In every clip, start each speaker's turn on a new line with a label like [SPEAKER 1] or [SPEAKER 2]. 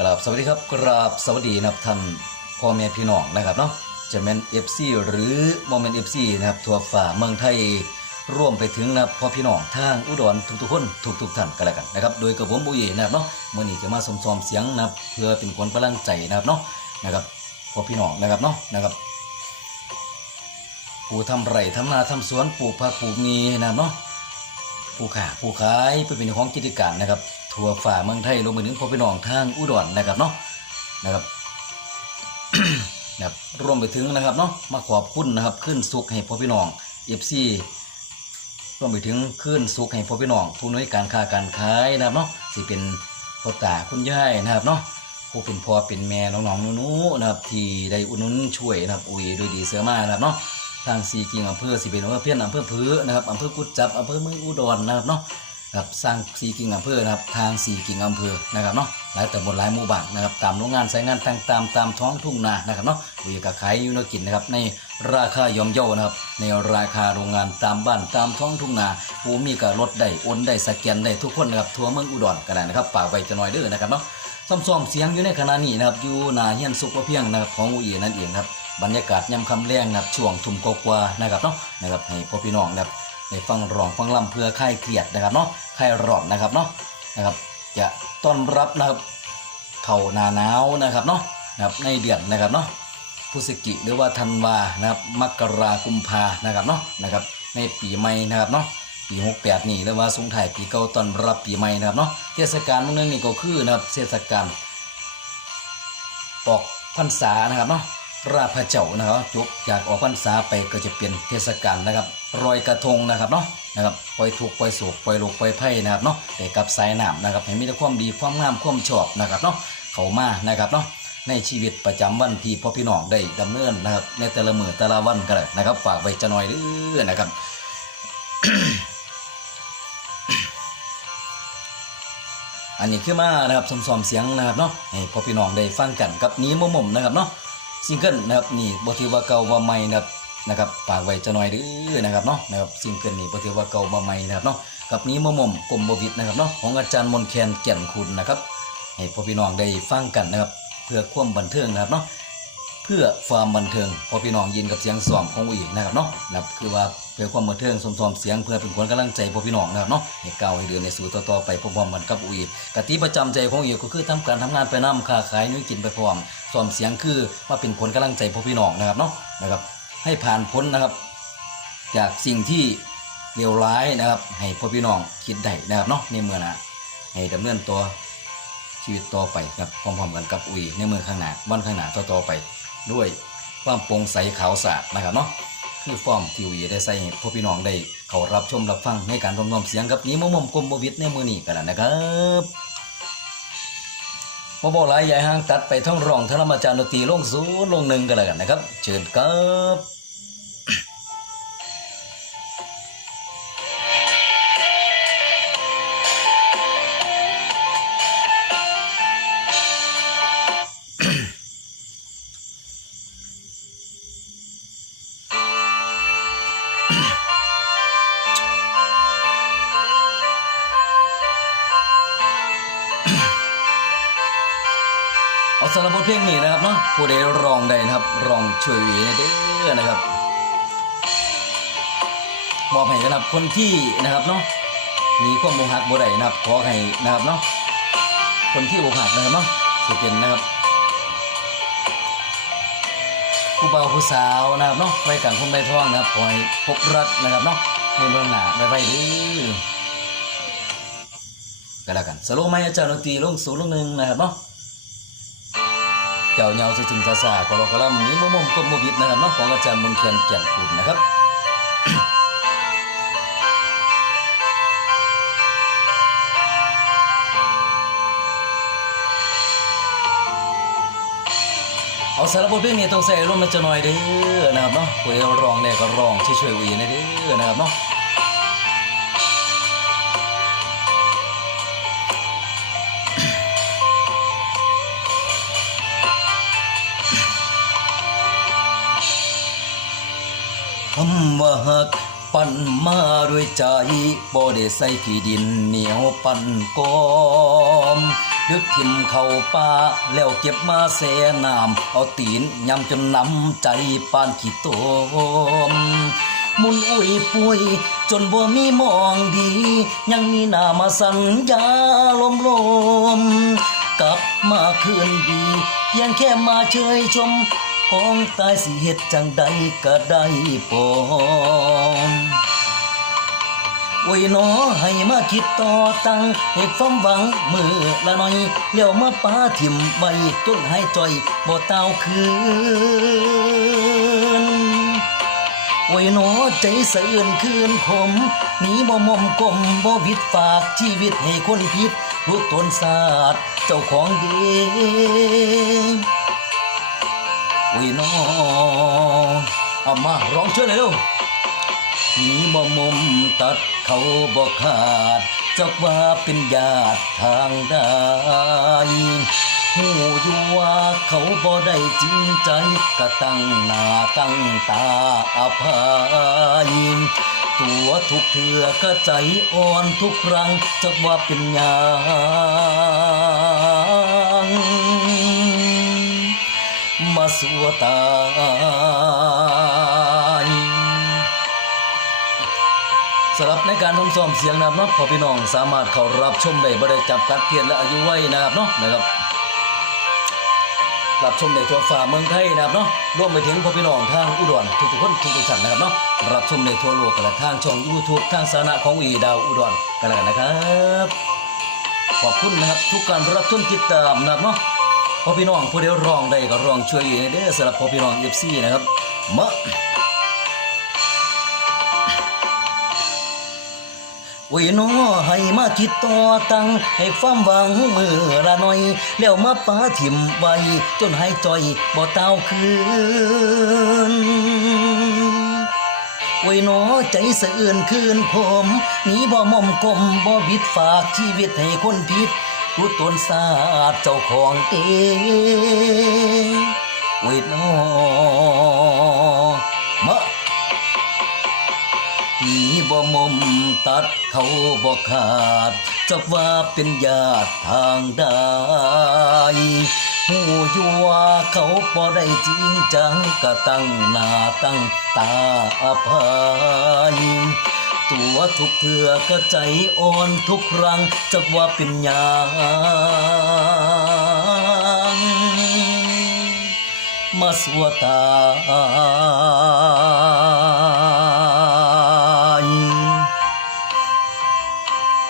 [SPEAKER 1] กราบสวัสดีครับกราบสวัสดีนะครับท่านพ่อแม่พี่น้องนะครับเนาะจะเป็น FC หรือโมเมนต์ FC นะครับทั่วฝ่าเมืองไทยร่วมไปถึงนะครับพ่อพี่น้องทางอุดรทุกๆคนทุกๆท่านกันแล้วกันนะครับโดยกับผมบุยนะครับเนาะมื่อนี้จะมาสมซอมเสียงนะครับเพื่อเป็นคนพลังใจนะครับเนาะนะครับพ่อพี่น้องนะครับเนาะนะครับผู้ทำไร่ทำนาทำสวนปลูกผักปลูกมีนะครับเนาะผู้ค้าผู้ขายเพื่อเป็นของกิจการนะครับ ทั่วฝ่าเมืองไทยรวมไปถึงพ่อพี่น้องทางอุดรนะครับเนาะนะครับนะครับรวมไปถึงนะครับเนาะมาขอบคุณนะครับขึ้นสุขให้พ่อพี่น้องเอฟซีรวมไปถึงขึ้นสุขให้พ่อพี่น้องผู้น้อยการค้าการขายนะครับเนาะสิเป็นพ่อตาคุณยายนะครับเนาะผู้เป็นพ่อเป็นแม่น้องๆนูๆนะครับที่ได้อุดหนุนช่วยนะครับอุ้ยโดยดีเสือมานะครับเนาะทางสีกิ่งอำเภอสิเป็นอำเภอเพี้ยนอำเภอพือนะครับอำเภอกุดจับอำเภอเมืองอุดรนะครับเนาะ ครับสร้างสีกิ่งอำเภอนะครับทางสีกิ่งอำเภอนะครับเนาะหลายตำบลหลายหมู่บ้านนะครับตามโรงงานสายงานต่างตามตามท้องทุ่งนานะครับเนาะวิกขายยูนกินนะครับในราคาย่อมเยานะครับในราคาโรงงานตามบ้านตามท้องทุ่งนาผู้มีกับรถได้โอนได้สแกนได้ทุกคนนะครับทั่วเมืองอุดรกันได้นะครับฝากไวจะหน่อยเด้อนะครับเนาะซ่อมๆเสียงอยู่ในขณะนี้นะครับอยู่นาเฮียนสุขว่าเพียงนะครับของอุเอนั่นเองครับบรรยากาศยำคำแรงนะครับช่วงทุ่มกว่าๆนะครับเนาะนะครับให้พ่อพี่น้องนะครับ ได้ฟังร้องฟังลำเพื่อคลายเครียดนะครับเนาะคลายร้อนนะครับเนาะนะครับ จะต้อนรับนะครับเข้าหนาหนาวนะครับเนาะนะครับในเดือนนะครับเนาะพฤศจิหรือว่าธันวานะครับมกรากุมภานะครับเนาะนะครับ ในปีใหม่นะครับเนาะปี68นี่หรือว่าสงท้ายปีเก่าต้อนรับปีใหม่นะครับเนาะเทศกาลมื้อนึงนี่ก็คือนะครับเทศกาลออกพรรษานะครับเนาะ ราพระเจ้านะครับจบจากออกพรรษาไปก็จะเป็นเทศกาลนะครับรอยกระทงนะครับเนาะนะครับปล่อยทุกปล่อยโศกปล่อยโลกปล่อยไพ่นะครับเนาะไปกับสายน้ำนะครับให้มีแต่ความดีความงามความชอบนะครับเนาะเข้ามานะครับเนาะในชีวิตประจำวันที่พ่อพี่น้องได้ดำเนินนะครับในแต่ละมือแต่ละวันก็ได้นะครับ ฝากไว้จะหน่อยเด้อนะครับอันนี้คือมานะครับสมสอมเสียงนะครับเนาะให้พ่อพี่น้องได้ฟังกันกับนี้มะม่มนะครับเนาะ ซิงเกิลนะครับนี่บทีว่าเก่าว่าใหม่นะครับนะครับฝากไว้จะหน่อยดื้อนะครับเนาะนะครับซิงเกิลนี้บ่ถือว่าเก่าว่าใหม่นะครับเนาะกับนี้มะม่มกลมบวิดนะครับเนาะของอาจารย์มนแคนแก่นคุณนะครับให้พ่อพี่น้องได้ฟังกันนะครับ เพื่อความบันเทิงนะครับเนาะเพื่อความบันเทิงพ่อพี่น้องยินกับเสียงสวอมของอีกนะครับเนาะนะครับคือว่า พื่อความบันเทิงซ้อมๆเสียงเพื่อเป็นคนกำลังใจพอพี่น้องนะครับเนาะให้ก้าให้เดินในสู่ต่อๆไปพร้อมๆกันกับอีกกติประจำใจของอีกก็คือทำการทำงานไปนํค้าขายนุ่ยกินไปพร้อมซ้อมเสียงคือว่าเป็นคนกำลังใจพอพี่น้องนะครับเนาะนะครับ ให้ผ่านพ้นนะครับ จากสิ่งที่เลวร้ายนะครับ ให้พ่อพี่น้องคิดได้นะครับเนาะในเมื่อนะให้ดำเนินตัวชีวิตต่อไปครับพร้อมๆกันกับอุยในเมื่อข้างหน้าวันข้างหน้าต่อๆไป ด้วยความโปร่งใสขาวสะอาดนะครับเนาะ คือฟอร์มทีวีได้ใส่ให้พ่อพี่น้องได้เขารับชมรับฟังในการรวมๆเสียงกับนี้มุม่วงกลมบวิทในมือนี้กันแล้วนะครับมาบอกหลายใหญ่ห้างตัดไปท่องรองธรรมาจารย์ดนตรีลงศูนย์ลงหนึ่งกันแล้วกันนะครับ เชิญครับ เอาสารบทเพลงนี้นะครับเนาะผู้ใดร้องได้นะครับร้องช่วยเหลือเด้อนะครับมอบให้นะครับคนที่นะครับเนาะมีความโมหักบ่ได้นะครับขอให้นะครับเนาะคนที่บ่หักนะครับเนาะสิเป็นนะครับผู้เบาผู้สาวนะครับเนาะไว้กันคงได้ท่องนะครับขอให้พบรักนะครับเนาะในเมืองหน้าไว้ไว้เด้อก็แล้วกันสโลไหมอาจารย์ดนตรีลงสูงลงหนึ่งนะครับเนาะ เจ้าเงาสิถึงซาซากรอกระลำนี้มะม่วงกลมโมบิดนะครับเนาะของอาจารย์มนเทียนแก่นคุณนะครับเอาสารบทเพลงนี้ต้องใส่ร่วมมันจะหน่อยเด้อนะครับเนาะคุยร้องได้ก็ร้องช่วยๆวีนะเด้อนะครับเนาะำว่าหักปปั้นมาด้วยใจบ่ได้ใส่ขี้ดินเหนียวปั้นกอมดึกทิมเข้าป่าแล้วเก็บมาแซ่น้ำเอาตีนยำจนน้ำใจปานขี้ตมมุนอุ้ยปุยจนบ่มีมองดี ยังมีหน้ามาสัญญาลมลมกลับมาคืนดีเพียงแค่มาเชยชม ของตายสิเฮ็ดจังใดก็ได้ปองโอ้ยหนอให้มาคิดต่อตั้งให้ความหวังมือละหน่อยเลี้ยวมาป้าถิ่มใบต้นให้จ่อยบ่เต้าคืนโอ้ยหนอใจสะเอื่นคืนขมหนีบ่มอมกลมบ่วิดฝากชีวิตให้คนผิดรู้ตนศาสตร์เจ้าของเดีโอ้ยหนอเอามาร้องเช่วยหน่อยเร็วหนีบ่มอมตัดเขาบ่ขาดจักว่าเป็นญาติทางใดหูอยู่ว่าเขาบ่ได้จริงใจก็ตั้งหน้าตั้งตาอภัยตัวทุกเถื่อก็ใจอ่อนทุกครั้งจะว่าเป็นหยัง สัวตายสำหรับในการทำซ้อมเสียงนะครับเนาะพอพี่น้องสามารถเข้ารับชมได้บ่ได้จับกัดเพียนและอายุไว้นะครับเนาะนะครับรับชมในทั่วฟ้าเมืองไทยนะครับเนาะรวมไปถึงพ่อพี่น้องทางอุดรทุกๆคนทุกๆท่านนะครับเนาะรับชมในทั่วโลกกันละทางช่องยูทูบทางสาระของวีดาวอุดรกันแล้วกันนะครับ ขอบคุณนะครับทุกการรับชมติดตามนะครับเนาะ พ่อพี่น้องผู้เดียวร้องได้ก็ร้องช่วยอยู่ในเด้อสำหรับพ่อพี่น้องเอฟซีนะครับมาโอ้ยน้อให้มาคิดต่อตั้งให้ความหวังมือละหน่อย แล้วมาป้าถิ่มไว้จนให้จ่อยบ่เต้าคืนโอ้ยน้อใจสะเอื่นคืนผมหนีบ่มอมกลมบ่บิดฝากชีวิตให้คนผิด รู้ตนศาสตร์เจ้าของเองโอ้ยน้อมาหนีบ่มมตัดเขาบ่ขาดจักว่าเป็นญาติทางใดหูอยู่ว่าเขาบ่ได้จริงจังก็ตั้งหน้าตั้งตาอภัย ตัวทุกเถื่อก็ใจอ่อนทุกครั้งจักว่าเป็นหยังมาสัวตาย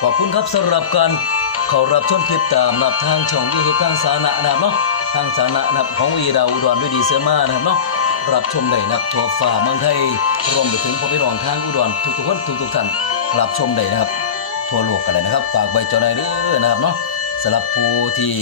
[SPEAKER 1] ขอบคุณครับสำหรับการเข้ารับชมติดตามนับทางช่องยูทูบทางสาธารณะนะครับเนาะทางสาธารณะนะครับของวีดาอุดรด้วยดีเสือมานะครับเนาะ รับชมได้นะทั่วฟ้าเมืองไทยรวมไปถึงพ่อพี่น้องทางอุดรทุกๆคนทุกๆท่านรับชมได้นะครับ ทั่วโลกกันเลยนะครับ ฝากใบจอหนายเด้อนะครับเนาะสำหรับผู้ที่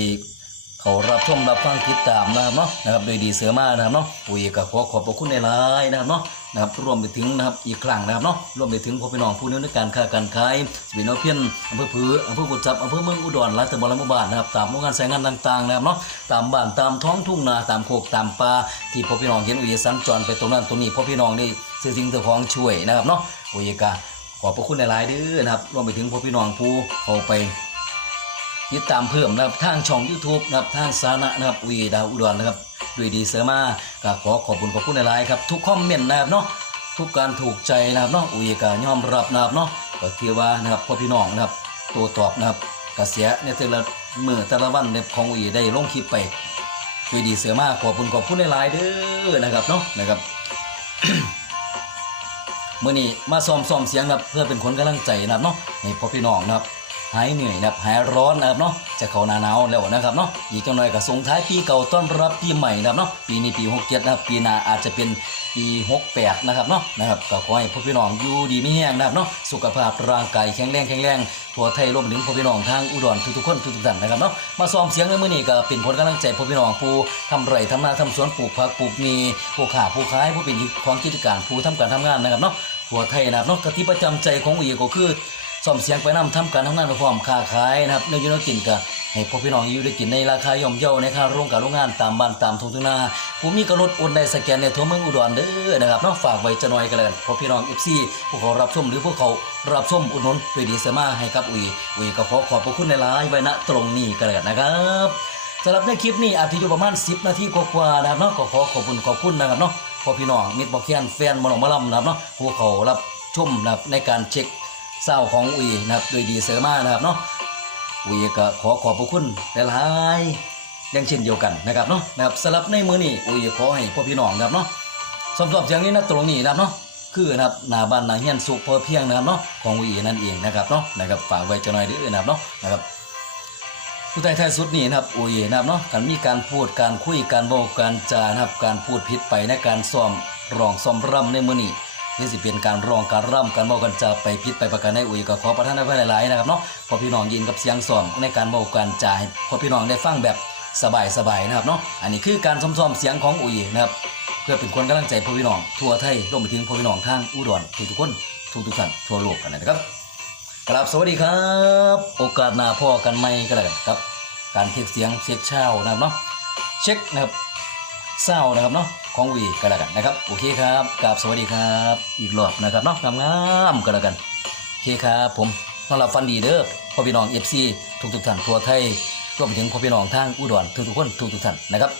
[SPEAKER 1] เขารับชมรับฟังติดตามนะครับเนาะนะครับโดยดีเสือมานะครับเนาะปุ๋ยกับขอขอบพระคุณในไลายนะครับเนาะ นะครับรวมไปถึงนะครับอีกครั้งนะครับเนาะรวมไปถึงพ่อพี่น้องผู้นี้ในการค้าการขายสวินเอาเพียนอำเภอผืออำเภอกุดจับอำเภอเมืองอุดรหลายตบลแลมู่บ้านนะครับตามโรงงานสายงานต่างๆนะครับเนาะตามบ้านตามท้องทุ่งนาตามโคกตามป่าที่พ่อพี่น้องเห็นอุยสัญจรไปตรงนั้นตรงนี้พ่อพี่น้องได้ซื้อสิ่งเตัวของช่วยนะครับเนาะอุยกาขอบพระคุณในหลายๆด้อนะครับรวมไปถึงพ่อพี่น้องผู้เขาไปติดตามเพิ่มนะครับทางช่อง YouTube นะครับทางสาธาระนะครับวีดาวอุดรนะครับ ด้วยดีเสริมาก็ขอขอบคุณขอบคุณในไลน์ครับทุกคอมเมนต์นะครับเนาะทุกการถูกใจนะครับเนาะอุยก็ยอมรับนะครับเนาะก็ถือว่านะครับพ่อพี่น้องนะครับตัวตอบนะครับกระเสียในแต่ละมือแต่ละวันเนี่ยของอุยได้ลงคลิปไปด้วยดีเสือมาขอบคุณขอบคุณในไลน์เด้อนะครับเนาะนะครับเมื่อนี้มาซ้อมซ้อมเสียงนะครับเพื่อเป็นคนกำลังใจนะครับเนาะให้พ่อพี่น้องนะครับ หายเหนื่อยนะครับหายร้อนนะครับเนาะจะเข้าหนาหนาวแล้วนะครับเนาะอีกจังหน่อยก็ส่งท้ายปีเก่าต้อนรับปีใหม่นะครับเนาะปีนี้ปี67นะครับปีหน้าอาจจะเป็นปี68นะครับเนาะนะครับก็ขอให้พ่อพี่น้องอยู่ดีไมีแรงนะครับเนาะสุขภาพร่างกายแข็งแรงแข็งแรงทั่วไทยรวมถึงพ่อพี่น้องทางอุดรทุกๆคนทุกๆท่านนะครับเนาะมาซ้อมเสียงในมื้อนี้ก็เป็นคนกำลังใจพ่อพี่น้องผู้ทำไร่ทำนาทำสวนปลูกผักปลูกมีผู้ค้าผู้ขายผู้เป็นของกิจการผู้ทำการทำงานนะครับเนาะทั่วไทยนะครับเนาะกะที่ประจำใจของอีก็คือ ซ่อมเสียงไปนำทำการทำงานไปพร้อมค้าขายนะครับในอยูโนกินกับให้พ่อพี่น้องอยู่ได้กินในราคาย่อมเยาในค่าโรงการโรงงานตามบ้านตามทุ่งทุ่งนาผู้มีกระรถโอนได้สแกนในทั่วเมืองอุดรเด้อนะครับเนาะฝากไว้จะหน่อยกันเลยพ่อพี่น้อง FC ผู้เขารับชมหรือพวกเขารับชมอุดหนุนด้วยดีเสมาให้กับอุยอุยก็ขอขอบพระคุณในหลายไว้ณตรงนี้กันเลยนะครับสำหรับในคลิปนี้อาจจะอยู่ประมาณ 10 นาทีกว่าๆนะครับเนาะก็ขอขอบคุณขอบคุณนะครับเนาะพ่อพี่น้องมิตรบอกเคียนแฟนมอลงมอลำนะครับเนาะผู้เขารับชมนะครับในการเช็ค เศร้าของอุยนะครับโดยดีเสมานะครับเนาะอุยก็ขอขอบพระคุณหลายอย่างเช่นเดียวกันนะครับเนาะนะครับสำหรับในมือนี้อุยขอให้พ่อพี่น้องนะครับเนาะสำหรับอย่างนี้นะตรงนี้นะครับเนาะคือนะครับนาบ้านนาเฮียนสุขพอเพียงนะครับเนาะของอุยนั่นเองนะครับเนาะนะครับฝากไว้จะหน่อยด้อนะครับเนาะนะครับผู้ใต้ท้ายสุดนี้นะครับอุยนะครับเนาะการมีการพูดการคุยการเว้าการจานะครับการพูดผิดไปในการซ้อมร้องซ้อมรำในมือนี้ นี่สิเป็นการร้องการร่ำการเบากันจาไปพิษไปประกันให้อุยก็ขอประทานอภัยหลายๆนะครับเนาะพอพี่น้องยินกับเสียงซ้อมในการเบากันจาให้พอพี่น้องได้ฟังแบบสบายๆนะครับเนาะอันนี้คือการซ้อมๆเสียงของอุยนะครับเพื่อเป็นคนกำลังใจพอพี่น้องทั่วไทยรวมไปถึงพอพี่น้องทางอุดรทุกๆคนทุกๆท่านทั่วโลกกันนะครับกราบสวัสดีครับ โอกาสหน้าพ่อกันใหม่ก็แล้วกันครับ การเทคเสียงเช็คเช้านะครับเนาะเช็คนะครับเศร้านะครับเนาะ ของวีก็แล้วกันนะครับโอเคครับกราบสวัสดีครับ อีกรอบนะครับเนาะงามๆก็แล้วกันโอเคครับผมนอนหลับฟันดีเด้อพ่อพี่น้องเอฟซีทุกๆท่านทั่วไทยรวมถึงพ่อพี่น้องทางอุดรทุกทุกคนทุกๆท่านนะครับ